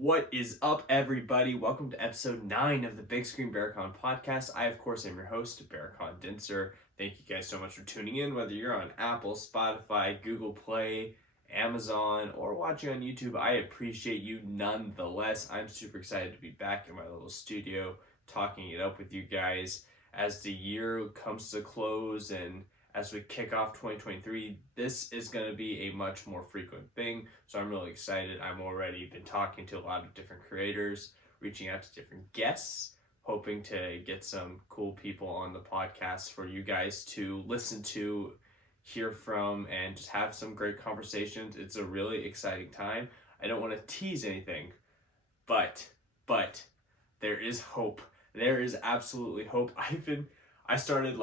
What is up, everybody? Welcome to episode 9 of the Big Screen Berkan Podcast. I, of course, am your host, Berkan Dinser. Thank you guys so much for tuning in, whether you're on Apple, Spotify, Google Play, Amazon, or watching on YouTube. I appreciate you nonetheless. I'm super excited to be back in my little studio talking it up with you guys as the year comes to close and as we kick off 2023. This is going to be a much more frequent thing, so I'm really excited. I've already been talking to a lot of different creators, reaching out to different guests, hoping to get some cool people on the podcast for you guys to listen to, hear from, and just have some great conversations. It's a really exciting time. I don't want to tease anything, but there is hope. There is absolutely hope. I started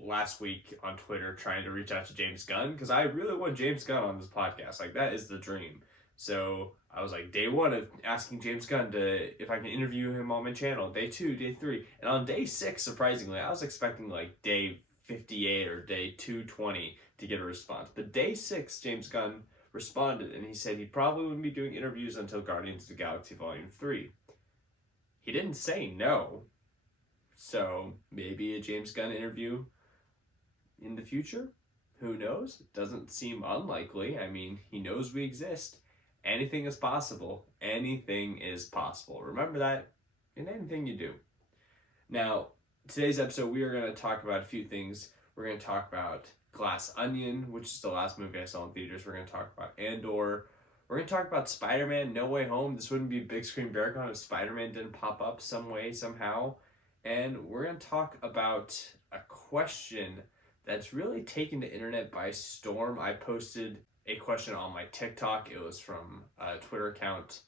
last week on Twitter trying to reach out to James Gunn because I really want James Gunn on this podcast. That is the dream. So I was day 1 of asking James Gunn if I can interview him on my channel. Day 2, day 3. And on day 6, surprisingly, I was expecting day 58 or day 220 to get a response. But day 6, James Gunn responded and he said he probably wouldn't be doing interviews until Guardians of the Galaxy Volume 3. He didn't say no. So maybe a James Gunn interview in the future? Who knows? It doesn't seem unlikely. I mean, he knows we exist. Anything is possible. Anything is possible. Remember that in anything you do. Now, today's episode, we are going to talk about a few things. We're going to talk about Glass Onion, which is the last movie I saw in theaters. We're going to talk about Andor. We're going to talk about Spider-Man No Way Home. This wouldn't be Big Screen Berkan if Spider-Man didn't pop up some way, somehow. And we're going to talk about a question that's really taken the internet by storm. I posted a question on my TikTok. It was from a Twitter account.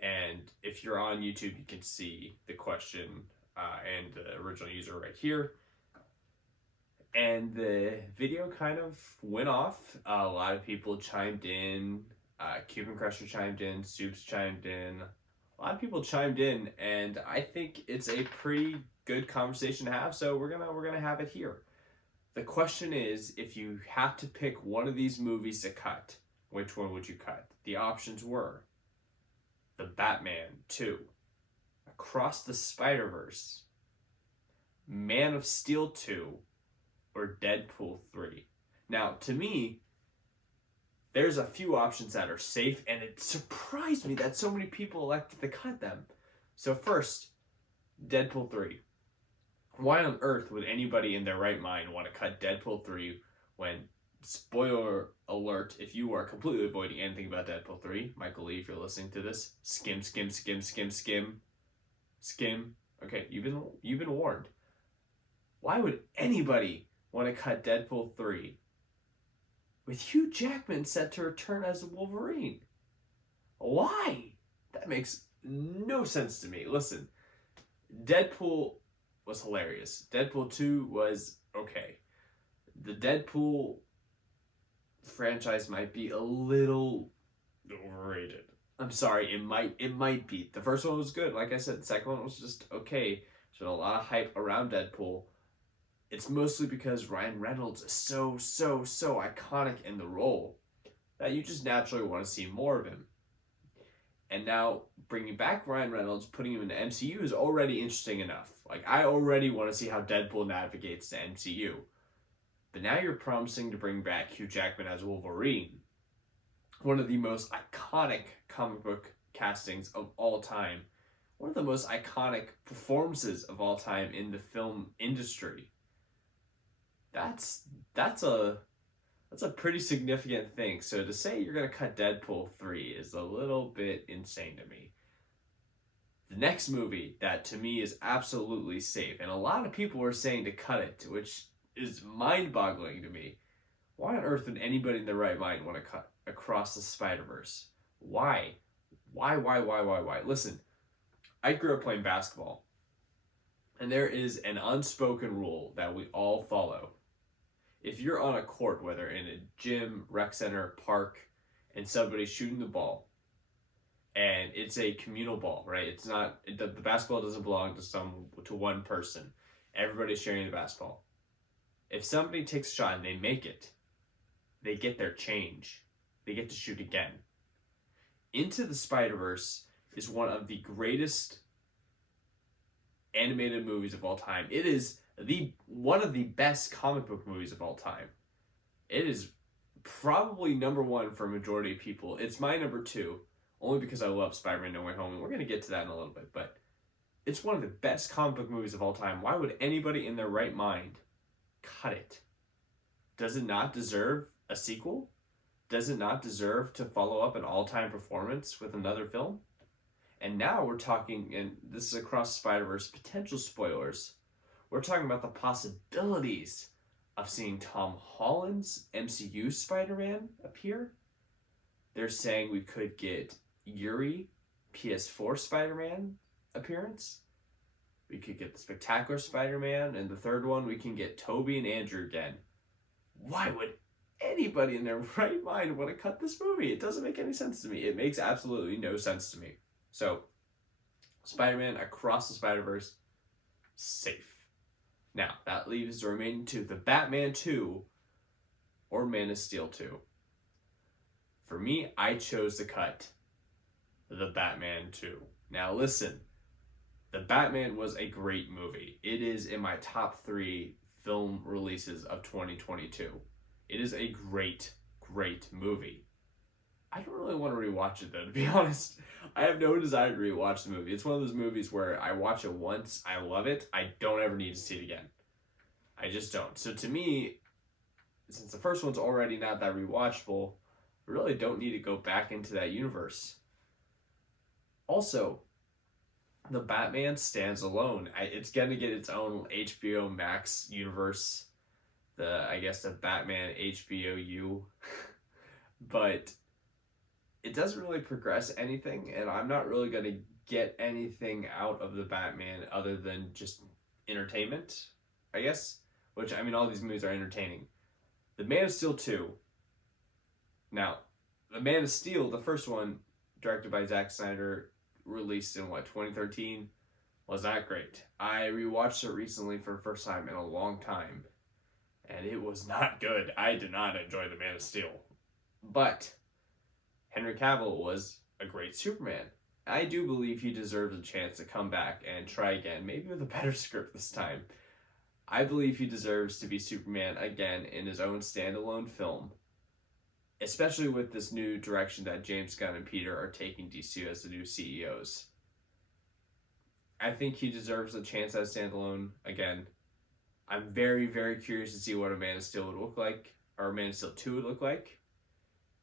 And if you're on YouTube, you can see the question and the original user right here. And the video kind of went off. A lot of people chimed in. Cuban Crusher chimed in. Soups chimed in. A lot of people chimed in, and I think it's a pretty good conversation to have, so we're gonna have it here. The question is, if you had to pick one of these movies to cut, which one would you cut? The options were The Batman 2, Across the Spiderverse, Man of Steel 2, or Deadpool 3. Now, to me, there's a few options that are safe, and it surprised me that so many people elected to cut them. So first, Deadpool 3. Why on earth would anybody in their right mind want to cut Deadpool 3 when, spoiler alert, if you are completely avoiding anything about Deadpool 3, Michael Lee, if you're listening to this, skim. Okay, you've been warned. Why would anybody want to cut Deadpool 3 with Hugh Jackman set to return as Wolverine? Why? That makes no sense to me. Listen, Deadpool was hilarious. Deadpool 2 was okay. The Deadpool franchise might be a little overrated. I'm sorry, it might be. The first one was good. Like I said, the second one was just okay. There's been a lot of hype around Deadpool. It's mostly because Ryan Reynolds is so iconic in the role that you just naturally want to see more of him. And now, bringing back Ryan Reynolds, putting him in the MCU is already interesting enough. I already want to see how Deadpool navigates the MCU. But now you're promising to bring back Hugh Jackman as Wolverine, one of the most iconic comic book castings of all time, one of the most iconic performances of all time in the film industry. That's a pretty significant thing. So to say you're going to cut Deadpool 3 is a little bit insane to me. The next movie that to me is absolutely safe, and a lot of people were saying to cut it, which is mind-boggling to me. Why on earth would anybody in their right mind want to cut Across the Spiderverse? Why? Why? Listen, I grew up playing basketball, and there is an unspoken rule that we all follow. If you're on a court, whether in a gym, rec center, park, and somebody's shooting the ball, and it's a communal ball, right? It's not, the basketball doesn't belong to one person. Everybody's sharing the basketball. If somebody takes a shot and they make it, they get their change. They get to shoot again. Into the Spiderverse, is one of the greatest animated movies of all time. It is one of the best comic book movies of all time. It is probably number one for a majority of people. It's my number two, only because I love Spider-Man No Way Home, and we're going to get to that in a little bit, but it's one of the best comic book movies of all time. Why would anybody in their right mind cut it? Does it not deserve a sequel? Does it not deserve to follow up an all-time performance with another film? And now we're talking, and this is across Spider-Verse, potential spoilers. We're talking about the possibilities of seeing Tom Holland's MCU Spider-Man appear. They're saying we could get Yuri, PS4 Spider-Man appearance. We could get the Spectacular Spider-Man, and the third one, we can get Tobey and Andrew again. Why would anybody in their right mind want to cut this movie? It doesn't make any sense to me. It makes absolutely no sense to me. So, Spider-Man Across the Spider-Verse, safe. Now, that leaves the remaining two, the Batman 2 or Man of Steel 2. For me, I chose to cut the Batman 2. Now, listen, the Batman was a great movie. It is in my top 3 film releases of 2022. It is a great, great movie. I don't really want to rewatch it though, to be honest. I have no desire to rewatch the movie. It's one of those movies where I watch it once, I love it, I don't ever need to see it again. I just don't. So to me, since the first one's already not that rewatchable, I really don't need to go back into that universe. Also, the Batman stands alone. It's going to get its own HBO Max universe. I guess the Batman HBOU. But it doesn't really progress anything, and I'm not really going to get anything out of the Batman other than just entertainment, I guess. Which, I mean, all these movies are entertaining. The Man of Steel 2. Now, The Man of Steel, the first one, directed by Zack Snyder, released in, 2013, was not great. I rewatched it recently for the first time in a long time, and it was not good. I did not enjoy The Man of Steel. But Henry Cavill was a great Superman. I do believe he deserves a chance to come back and try again, maybe with a better script this time. I believe he deserves to be Superman again in his own standalone film, especially with this new direction that James Gunn and Peter are taking DC as the new CEOs. I think he deserves a chance as standalone again. I'm very, very curious to see what a Man of Steel would look like, or a Man of Steel 2 would look like.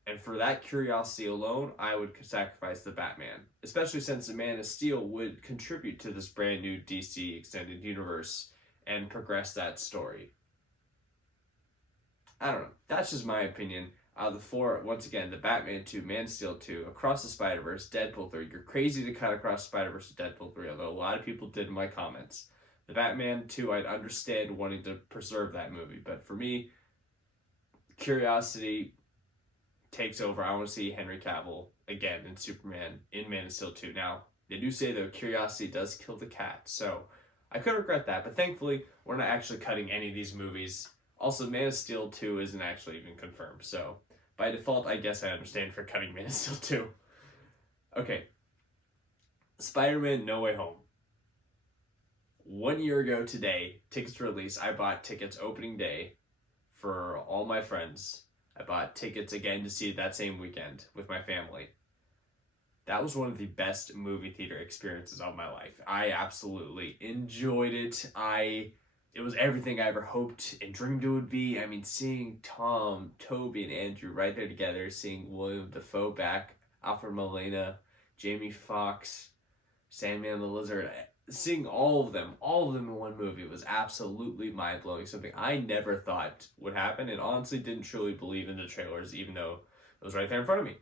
And for that curiosity alone, I would sacrifice the Batman, especially since the Man of Steel would contribute to this brand new DC extended universe and progress that story. I don't know. That's just my opinion. Out of the 4, once again, the Batman 2, Man of Steel 2, Across the Spider-Verse, Deadpool 3. You're crazy to cut Across the Spider-Verse to Deadpool 3, although a lot of people did in my comments. The Batman 2, I'd understand wanting to preserve that movie, but for me, curiosity takes over. I want to see Henry Cavill again in Superman in Man of Steel 2. Now, they do say, though, curiosity does kill the cat, so I could regret that, but thankfully, we're not actually cutting any of these movies. Also, Man of Steel 2 isn't actually even confirmed, so by default, I guess I understand for cutting Man of Steel 2. Okay. Spider-Man No Way Home. 1 year ago today, tickets release, I bought tickets opening day for all my friends. I bought tickets again to see it that same weekend with my family. That was one of the best movie theater experiences of my life. I absolutely enjoyed it. It was everything I ever hoped and dreamed it would be. I mean, seeing Tom, Tobey, and Andrew right there together, seeing William Dafoe back, Alfred Molina, Jamie Foxx, Sandman the Lizard, seeing all of them in one movie was absolutely mind-blowing. Something I never thought would happen, and honestly didn't truly believe in the trailers, even though it was right there in front of me.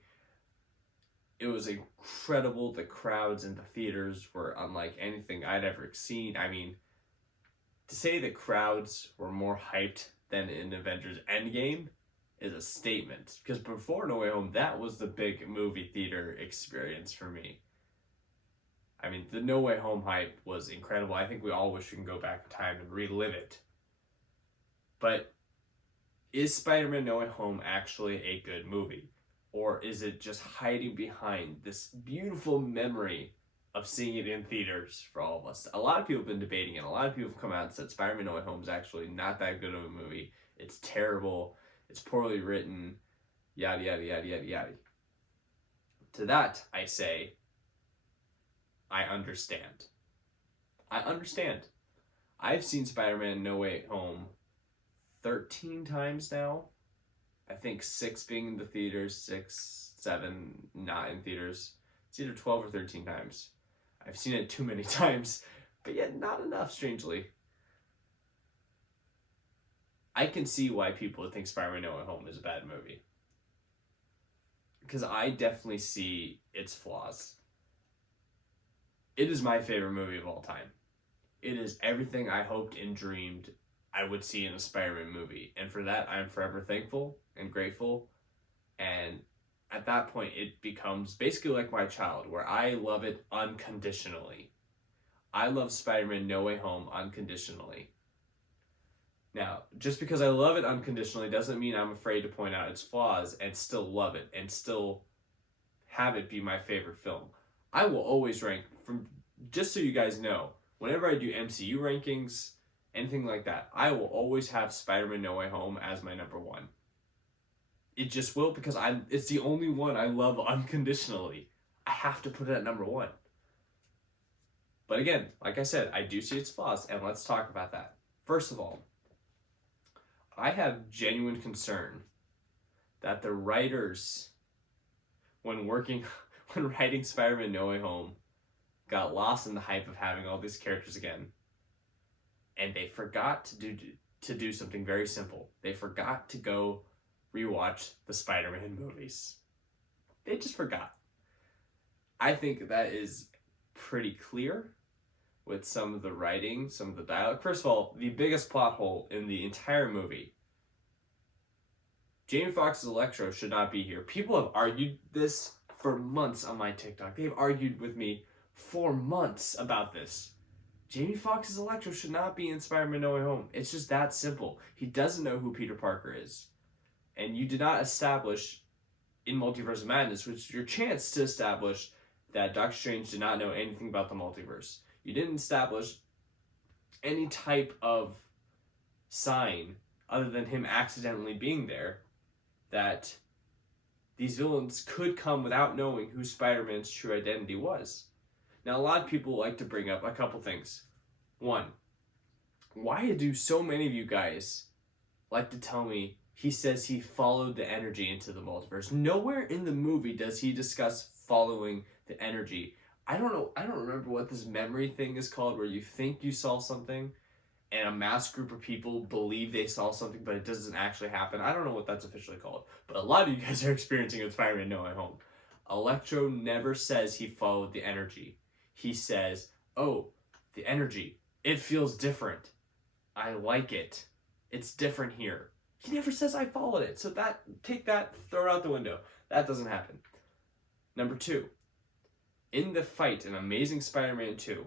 It was incredible. The crowds in the theaters were unlike anything I'd ever seen. I mean, to say the crowds were more hyped than in Avengers Endgame is a statement. Because before No Way Home, that was the big movie theater experience for me. I mean, the No Way Home hype was incredible. I think we all wish we can go back in time and relive it. But is Spider-Man No Way Home actually a good movie? Or is it just hiding behind this beautiful memory of seeing it in theaters for all of us? A lot of people have been debating it. A lot of people have come out and said Spider-Man No Way Home is actually not that good of a movie. It's terrible. It's poorly written. Yada, yada, yada, yada, yada. To that, I say, I understand. I understand. I've seen Spider-Man No Way Home 13 times now. I think 6 being in the theaters, 6, 7 not in theaters. It's either 12 or 13 times. I've seen it too many times, but yet not enough, strangely. I can see why people would think Spider-Man No Way Home is a bad movie. Because I definitely see its flaws. It is my favorite movie of all time. It is everything I hoped and dreamed I would see in a Spider-Man movie. And for that, I'm forever thankful and grateful. And at that point, it becomes basically like my child, where I love it unconditionally. I love Spider-Man No Way Home unconditionally. Now, just because I love it unconditionally doesn't mean I'm afraid to point out its flaws and still love it and still have it be my favorite film. I will always rank, from just so you guys know, whenever I do MCU rankings, anything like that, I will always have Spider-Man No Way Home as my number one. It just will, because it's the only one I love unconditionally. I have to put it at number one. But again, like I said, I do see its flaws, and let's talk about that. First of all, I have genuine concern that the writers, when writing Spider-Man No Way Home, got lost in the hype of having all these characters again. And they forgot to do something very simple. They forgot to go rewatch the Spider-Man movies. They just forgot. I think that is pretty clear with some of the writing, some of the dialogue. First of all, the biggest plot hole in the entire movie. Jamie Foxx's Electro should not be here. People have argued this for months on my TikTok. They've argued with me for months about this. Jamie Foxx's Electro should not be in Spider-Man No Way Home. It's just that simple. He doesn't know who Peter Parker is. And you did not establish in Multiverse of Madness, which is your chance to establish that Doctor Strange did not know anything about the multiverse. You didn't establish any type of sign other than him accidentally being there that these villains could come without knowing who Spider-Man's true identity was. Now, a lot of people like to bring up a couple things. One, why do so many of you guys like to tell me he says he followed the energy into the multiverse? Nowhere in the movie does he discuss following the energy. I don't know. I don't remember what this memory thing is called, where you think you saw something and a mass group of people believe they saw something, but it doesn't actually happen. I don't know what that's officially called, but a lot of you guys are experiencing it with Spider-Man No Way Home. Electro never says he followed the energy. He says, oh, the energy, it feels different. I like it. It's different here. He never says I followed it. So take that, throw it out the window. That doesn't happen. Number 2, in the fight in Amazing Spider-Man 2,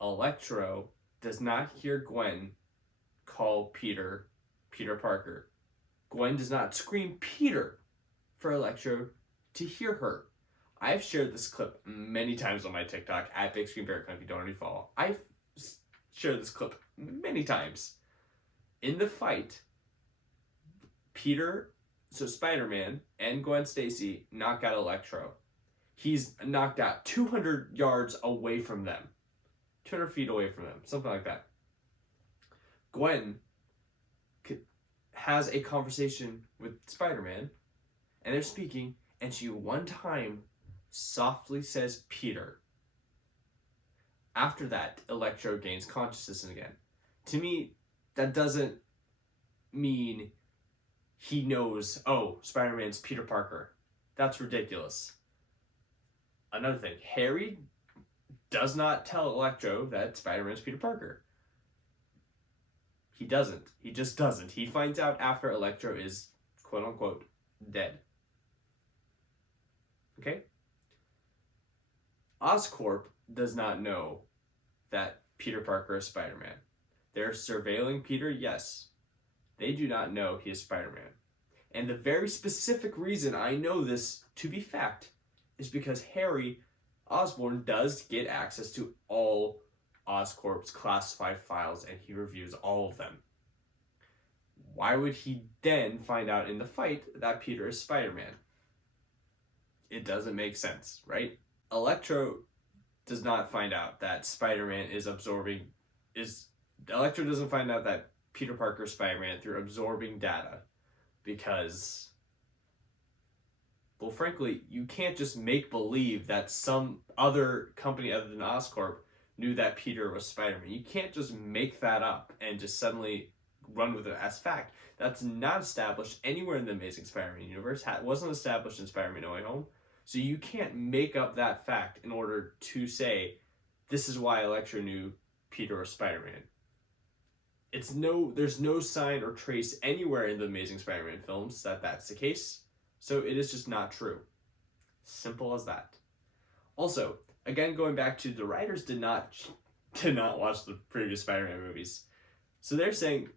Electro does not hear Gwen call Peter Parker. Gwen does not scream Peter for Electro to hear her. I've shared this clip many times on my TikTok, at Big Screen Berkan, if you don't already follow. I've shared this clip many times. In the fight, Spider-Man and Gwen Stacy knock out Electro. He's knocked out 200 yards away from them. 200 feet away from them, something like that. Gwen has a conversation with Spider-Man, and they're speaking, and she one time softly says Peter. After that, Electro gains consciousness again. To me, that doesn't mean he knows, oh, Spider-Man's Peter Parker. That's ridiculous. Another thing, Harry does not tell Electro that Spider-Man's Peter Parker. He doesn't. He just doesn't. He finds out after Electro is, quote-unquote, dead. Okay? Oscorp does not know that Peter Parker is Spider-Man. They're surveilling Peter, yes. They do not know he is Spider-Man. And the very specific reason I know this to be fact is because Harry Osborn does get access to all Oscorp's classified files, and he reviews all of them. Why would he then find out in the fight that Peter is Spider-Man? It doesn't make sense, right? Electro does not find out that Spider-Man Electro doesn't find out that Peter Parker is Spider-Man through absorbing data, because, well, frankly, you can't just make believe that some other company other than Oscorp knew that Peter was Spider-Man. You can't just make that up and just suddenly run with it as fact. That's not established anywhere in the Amazing Spider-Man universe. It wasn't established in Spider-Man No Way Home. So you can't make up that fact in order to say, this is why Electro knew Peter was Spider-Man. There's no sign or trace anywhere in the Amazing Spider-Man films that that's the case. So it is just not true. Simple as that. Also, again, going back to the writers did not watch the previous Spider-Man movies. So they're saying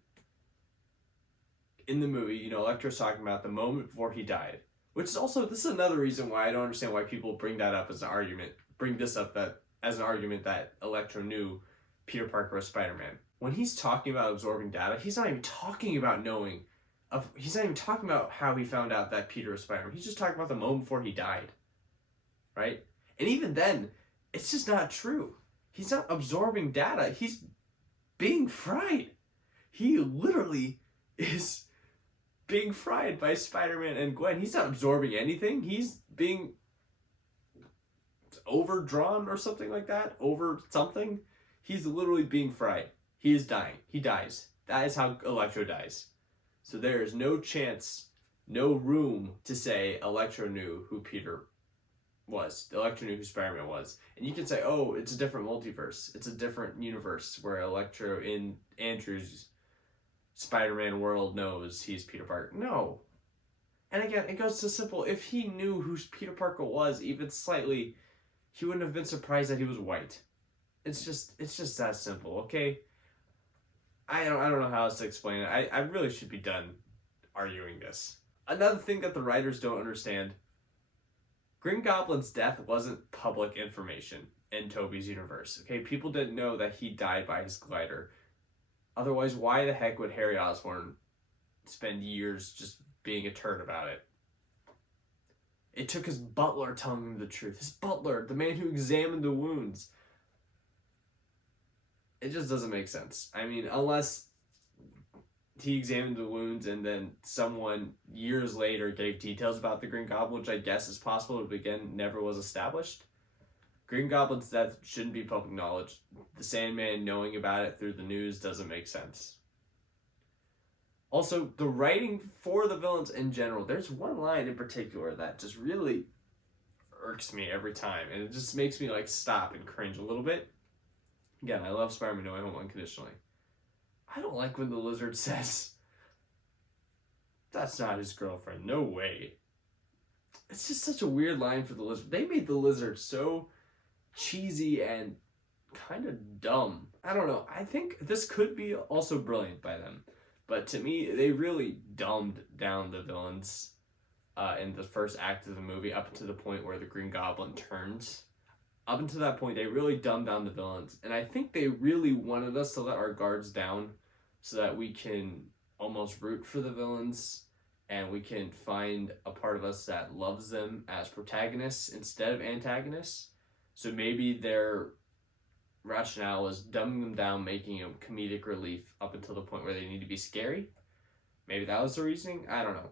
in the movie, Electro's talking about the moment before he died. Which is also, this is another reason why I don't understand why people bring that up as an argument. Bring this up as an argument that Electro knew Peter Parker was Spider-Man. When he's talking about absorbing data, he's not even talking about he's not even talking about how he found out that Peter was Spider-Man. He's just talking about the moment before he died. Right? And even then, it's just not true. He's not absorbing data. He's being fried. He literally is being fried by Spider-Man and Gwen. He's not absorbing anything. He's being overdrawn or something like that. Over something. He's literally being fried. He is dying. He dies. That is how Electro dies. So there is no chance, no room to say Electro knew who Peter was. Electro knew who Spider-Man was. And you can say, oh, it's a different multiverse. It's a different universe where Electro in Andrew's Spider-Man world knows he's Peter Parker. No. And again, it goes to simple. If he knew who Peter Parker was, even slightly, he wouldn't have been surprised that he was white. It's just that simple, okay? I don't know how else to explain it. I really should be done arguing this. Another thing that the writers don't understand, Green Goblin's death wasn't public information in Tobey's universe. Okay, people didn't know that he died by his glider. Otherwise, why the heck would Harry Osborn spend years just being a turd about it? It took his butler telling him the truth. His butler, the man who examined the wounds. It just doesn't make sense. I mean, unless he examined the wounds and then someone years later gave details about the Green Goblin, which I guess is possible, but again, never was established. Green Goblin's death shouldn't be public knowledge. The Sandman knowing about it through the news doesn't make sense. Also, the writing for the villains in general, there's one line in particular that just really irks me every time, and it just makes me stop and cringe a little bit. Again, I love Spider-Man No Way Home unconditionally. I don't like when the Lizard says, "That's not his girlfriend, no way." It's just such a weird line for the Lizard. They made the Lizard so cheesy and kind of dumb. I don't know. I think this could be also brilliant by them. But to me, they really dumbed down the villains in the first act of the movie up to the point where the Green Goblin turns. Up until that point, they really dumbed down the villains. And I think they really wanted us to let our guards down so that we can almost root for the villains and we can find a part of us that loves them as protagonists instead of antagonists. So maybe their rationale was dumbing them down, making them comedic relief up until the point where they need to be scary. Maybe that was the reasoning. I don't know.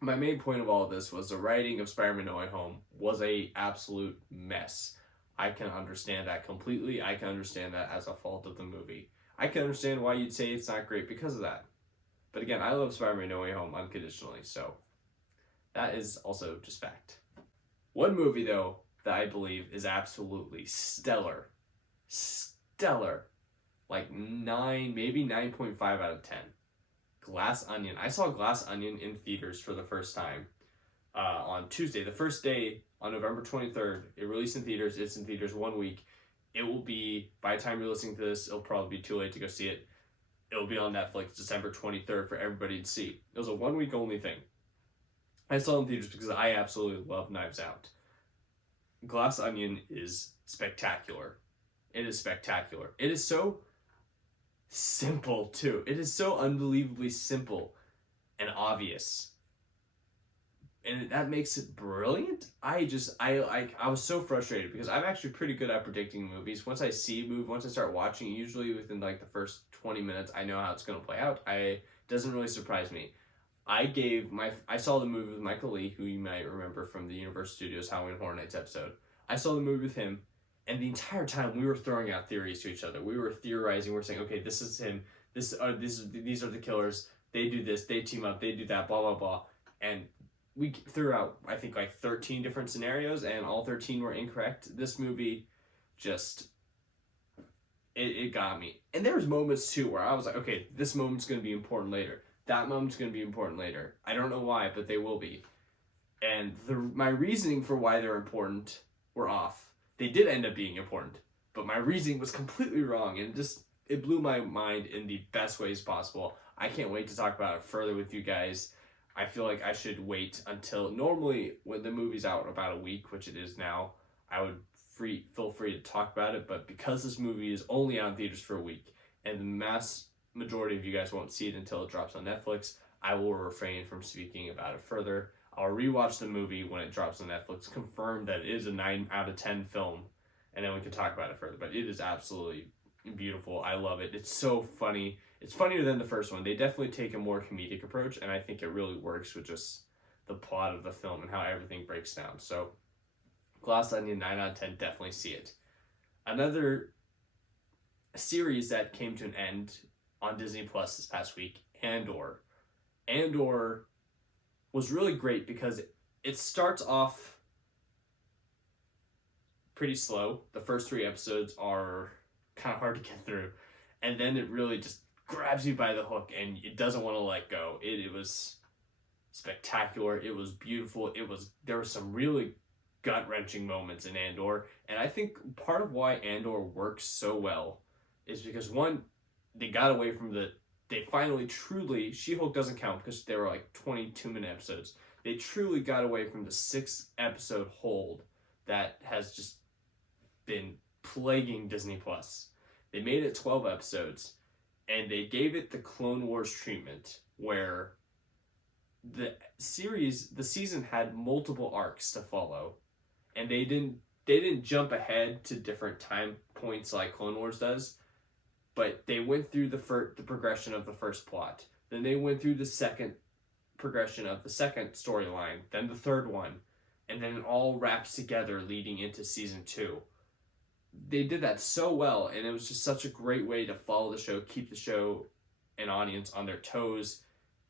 My main point of all of this was the writing of Spider-Man No Way Home was a absolute mess. I can understand that completely. I can understand that as a fault of the movie. I can understand why you'd say it's not great because of that. But again, I love Spider-Man No Way Home unconditionally, so that is also just fact. One movie, though, that I believe is absolutely stellar. Stellar. Like 9, maybe 9.5 out of 10. Glass Onion. I saw Glass Onion in theaters for the first time on Tuesday. The first day on November 23rd. It released in theaters. It's in theaters 1 week. It will be, by the time you're listening to this, it'll probably be too late to go see it. It'll be on Netflix December 23rd for everybody to see. It was a 1 week only thing. I saw it in theaters because I absolutely love Knives Out. Glass Onion is spectacular. It is spectacular. It is so simple too. It is so unbelievably simple and obvious. And that makes it brilliant. I was so frustrated because I'm actually pretty good at predicting movies. Once I see a movie, once I start watching, usually within like the first 20 minutes, I know how it's going to play out. It doesn't really surprise me. I saw the movie with Michael Lee, who you might remember from the Universal Studios Halloween Horror Nights episode. I saw the movie with him, and the entire time we were throwing out theories to each other. We were theorizing. We were saying, okay, this is him. These are the killers. They do this. They team up. They do that. Blah blah blah. And we threw out, I think, like 13 different scenarios, and all 13 were incorrect. This movie just, it got me. And there was moments, too, where I was like, okay, this moment's going to be important later. That moment's going to be important later. I don't know why, but they will be. And my reasoning for why they're important were off. They did end up being important, but my reasoning was completely wrong, and it blew my mind in the best ways possible. I can't wait to talk about it further with you guys. I feel like I should wait until, normally when the movie's out about a week, which it is now, I would feel free to talk about it, but because this movie is only out in theaters for a week, and the mass majority of you guys won't see it until it drops on Netflix, I will refrain from speaking about it further. I'll rewatch the movie when it drops on Netflix, confirm that it is a 9 out of 10 film, and then we can talk about it further, but it is absolutely beautiful. I love it. It's so funny. It's funnier than the first one. They definitely take a more comedic approach, and I think it really works with just the plot of the film and how everything breaks down. So, Glass Onion, 9 out of 10, definitely see it. Another series that came to an end on Disney Plus this past week, Andor. Andor was really great because it starts off pretty slow. The first 3 episodes are kind of hard to get through, and then it really just grabs you by the hook and it doesn't want to let go. It was spectacular. It was beautiful. There were some really gut-wrenching moments in Andor, and I think part of why Andor works so well is because, one, they got away from they finally truly, She-Hulk doesn't count because they were like 22-minute episodes. They truly got away from the 6-episode hold that has just been plaguing Disney Plus. They made it 12 episodes, and they gave it the Clone Wars treatment, where the season had multiple arcs to follow, and they didn't jump ahead to different time points like Clone Wars does, but they went through the progression of the first plot. Then they went through the second progression of the second storyline, then the third one, and then it all wraps together leading into season 2. They did that so well, and it was just such a great way to follow the show, keep the show and audience on their toes,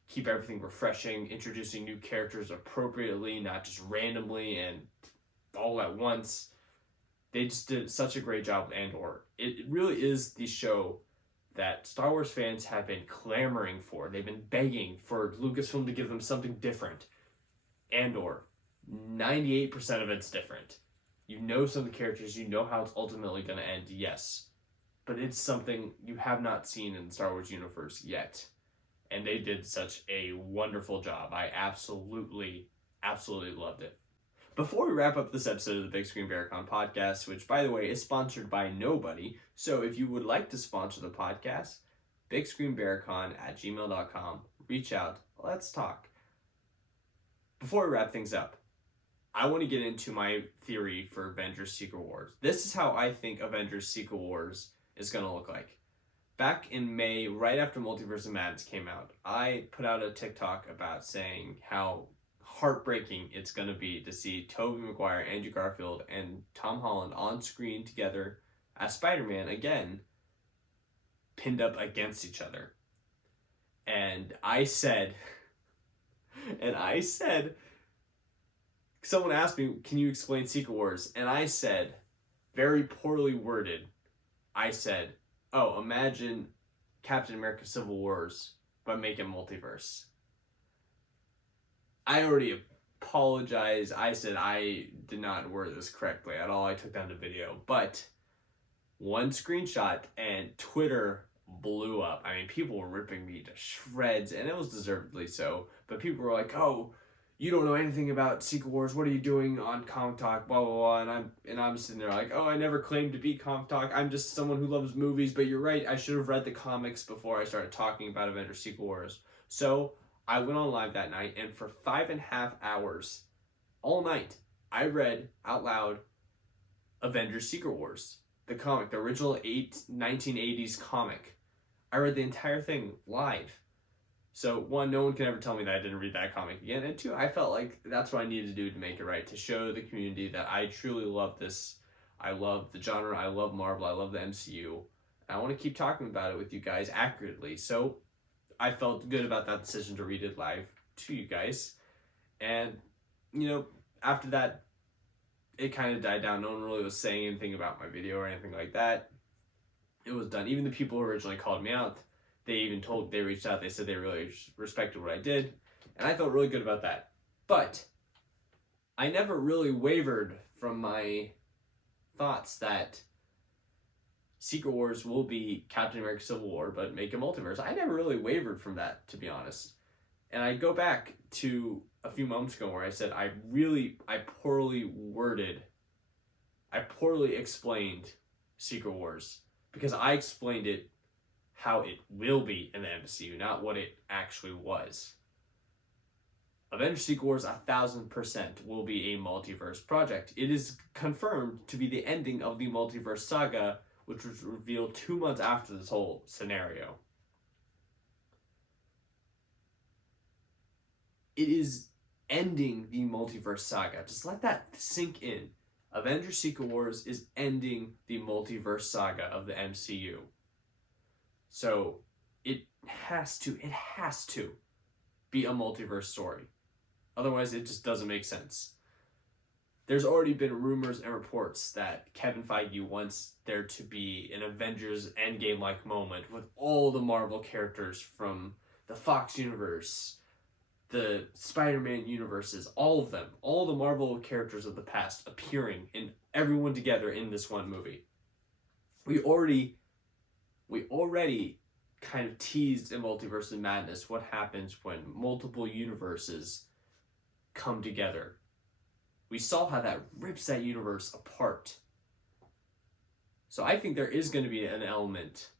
keep everything refreshing, introducing new characters appropriately, not just randomly and all at once. They just did such a great job with Andor. It really is the show that Star Wars fans have been clamoring for. They've been begging for Lucasfilm to give them something different. Andor, 98% of it's different. You know some of the characters, you know how it's ultimately going to end, yes. But it's something you have not seen in the Star Wars universe yet. And they did such a wonderful job. I absolutely loved it. Before we wrap up this episode of the Big Screen Berkan Podcast, which, by the way, is sponsored by nobody, so if you would like to sponsor the podcast, bigscreenberkan@gmail.com. Reach out. Let's talk. Before we wrap things up, I want to get into my theory for Avengers Secret Wars. This is how I think Avengers Secret Wars is going to look like. Back in May, right after Multiverse of Madness came out, I put out a TikTok about saying how heartbreaking it's going to be to see Tobey Maguire, Andrew Garfield, and Tom Holland on screen together as Spider-Man again, pinned up against each other. And I said, someone asked me, can you explain Secret Wars? And I said, very poorly worded, I said, oh, imagine Captain America Civil Wars, but make it multiverse. I already apologized. I said I did not word this correctly at all. I took down the video. But one screenshot and Twitter blew up. I mean, people were ripping me to shreds, and it was deservedly so. But people were like, "Oh, you don't know anything about Secret Wars. What are you doing on Comic Talk? Blah blah blah." And I'm sitting there like, "Oh, I never claimed to be Comic Talk. I'm just someone who loves movies." But you're right. I should have read the comics before I started talking about Avengers Secret Wars. So I went on live that night, and for 5.5 hours, all night, I read out loud Avengers Secret Wars, the comic, the original 1980s comic. I read the entire thing live. So, one, no one can ever tell me that I didn't read that comic again. And two, I felt like that's what I needed to do to make it right, to show the community that I truly love this. I love the genre, I love Marvel, I love the MCU. And I want to keep talking about it with you guys accurately. So, I felt good about that decision to read it live to you guys. And, after that, it kind of died down. No one really was saying anything about my video or anything like that. It was done. Even the people who originally called me out, they reached out, they said they really respected what I did, and I felt really good about that. But I never really wavered from my thoughts that Secret Wars will be Captain America Civil War, but make a multiverse. I never really wavered from that, to be honest. And I go back to a few moments ago where I said I poorly explained Secret Wars, because I explained it how it will be in the MCU, not what it actually was. Avengers Secret Wars 1000% will be a multiverse project. It is confirmed to be the ending of the multiverse saga, which was revealed 2 months after this whole scenario. It is ending the multiverse saga. Just let that sink in. Avengers Secret Wars is ending the multiverse saga of the MCU. So it has to be a multiverse story. Otherwise, it just doesn't make sense. There's already been rumors and reports that Kevin Feige wants there to be an Avengers Endgame-like moment with all the Marvel characters from the Fox universe, the Spider-Man universes, all of them, all the Marvel characters of the past appearing in everyone together in this one movie. We already kind of teased in Multiverse of Madness what happens when multiple universes come together. We saw how that rips that universe apart. So I think there is going to be an element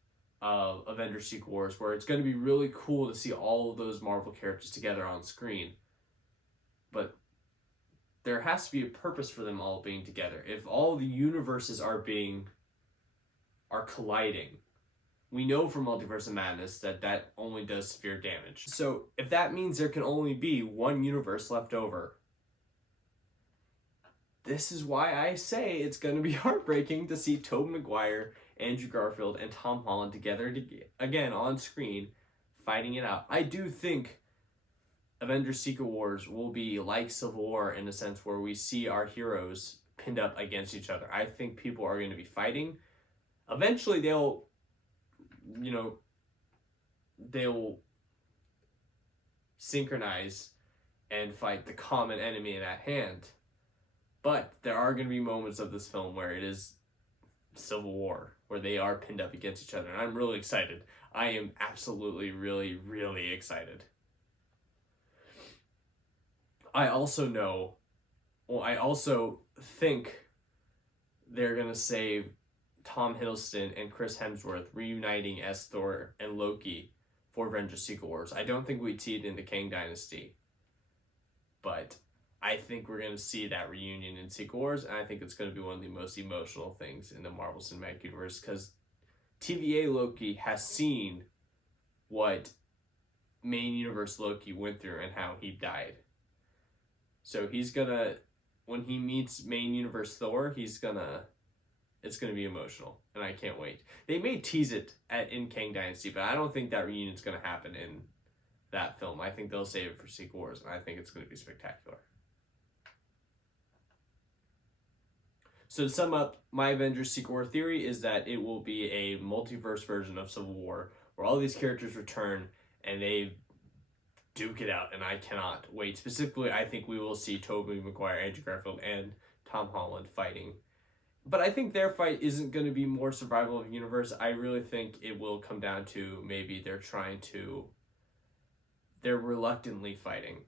of Avengers Secret Wars where it's going to be really cool to see all of those Marvel characters together on screen. But there has to be a purpose for them all being together. If all the universes are colliding, we know from Multiverse of Madness that only does severe damage. So if that means there can only be one universe left over, this is why I say it's going to be heartbreaking to see Tobey Maguire, Andrew Garfield, and Tom Holland together again on screen, fighting it out. I do think Avengers Secret Wars will be like Civil War in a sense where we see our heroes pinned up against each other. I think people are going to be fighting. Eventually they'll synchronize and fight the common enemy at hand. But there are going to be moments of this film where it is Civil War, where they are pinned up against each other. And I'm really excited. I am absolutely, really, really excited. I also think they're going to save Tom Hiddleston and Chris Hemsworth reuniting as Thor and Loki for Avengers Secret Wars. I don't think we'd see it in the Kang Dynasty, but I think we're going to see that reunion in Secret Wars, and I think it's going to be one of the most emotional things in the Marvel Cinematic Universe, because TVA Loki has seen what main universe Loki went through and how he died. So when he meets main universe Thor, it's going to be emotional, and I can't wait. They may tease it in Kang Dynasty, but I don't think that reunion's going to happen in that film. I think they'll save it for Secret Wars, and I think it's going to be spectacular. So to sum up, my Avengers Secret War theory is that it will be a multiverse version of Civil War, where all these characters return and they duke it out, and I cannot wait. Specifically, I think we will see Tobey Maguire, Andrew Garfield, and Tom Holland fighting But I think their fight isn't going to be more survival of the universe. I really think it will come down to maybe they're reluctantly fighting.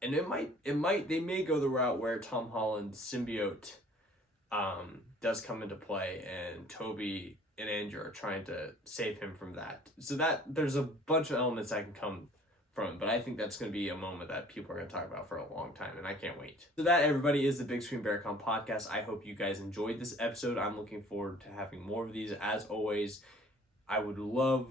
And they may go the route where Tom Holland's symbiote does come into play, and Toby and Andrew are trying to save him from that. So that there's a bunch of elements that can come from, but I think that's going to be a moment that people are going to talk about for a long time, and I can't wait. So that, everybody, is the Big Screen Berkan Podcast. I hope you guys enjoyed this episode. I'm looking forward to having more of these. As always, I would love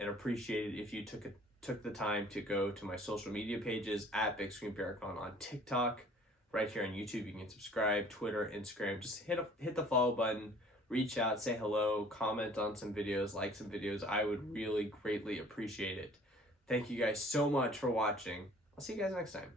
and appreciate it if you took the time to go to my social media pages at Big Screen Berkan on TikTok, right here on YouTube. You can subscribe, Twitter, Instagram. Just hit the follow button, reach out, say hello, comment on some videos, like some videos. I would really greatly appreciate it. Thank you guys so much for watching. I'll see you guys next time.